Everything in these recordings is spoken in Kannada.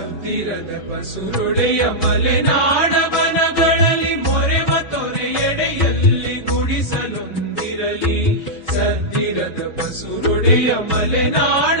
ಸತ್ತಿರದ ಪಸುರುಡೆಯ ಮಲೆನಾಡ ವನಗಳಲ್ಲಿ ಮೊರೆವ ಎಡೆಯಲ್ಲಿ ಗುಡಿಸಲೊಂದಿರಲಿ ಸಂತಿರದ ಪಸುರುಡೆಯ ಮಲೆನಾಡ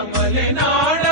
ಪಸುರುಡೆಯ ಮಲೆನಾಡ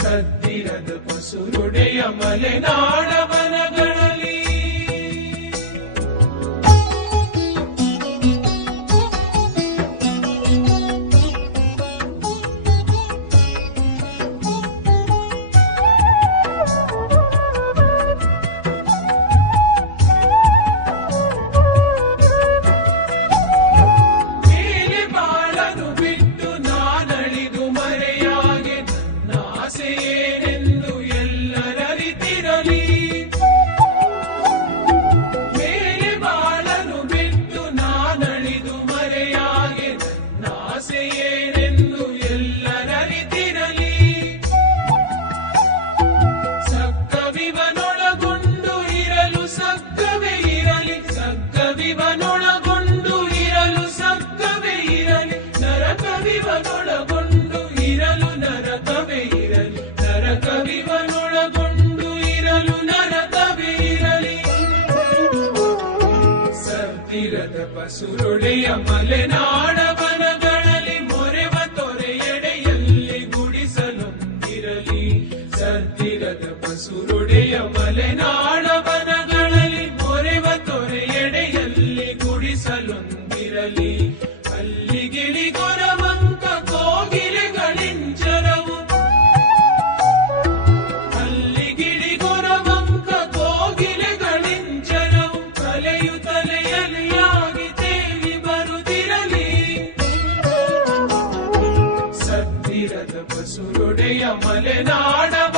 ಸತ್ತಿರದ ಪಸುರುಡೆಯ ಮಲೆನಾಡ ಆಸೆಯೇನೆಂದು ಎಲ್ಲರರಿತಿರಲಿ ಸಕ್ಕವಿವನೊಳಗೊಂಡು ಇರಲು ಸಕ್ಕವೇ ಇರಲಿ. ಸಕ್ಕವಿವನೊಳಗೊಂಡು ಇರಲು ಸಕ್ಕವೇ ಇರಲಿ. ನರಕವಿವನೊಳಗೊಂಡು ಇರಲು ನರಕವೇ ಇರಲಿ. ನರಕವಿವನೊಳಗೊಂಡು ಇರಲು ನರಕವೇ ಇರಲಿ. ಸತ್ತಿರದ ಪಸುರೊಡೆಯ ಮಲೆನಾಡ ಇರಲಿ ಅಲ್ಲಿಗಿಳಿಗೊರವಂತ ಕೋಗಿಲೆಗಳಿಂಚರವು ಅಲ್ಲಿಗಿಳಿಗೊರವಂತ ಕೋಗಿಲೆಗಳಿಂಚರವು ಕಲೆಯು ತಲೆಯಲಿಯಾಗಿ ತೇಲಿ ಬರುತ್ತಿರಲಿ ಸತ್ತಿರದ ಬಸುರುಡೆಯ ಮಲೆನಾಡವ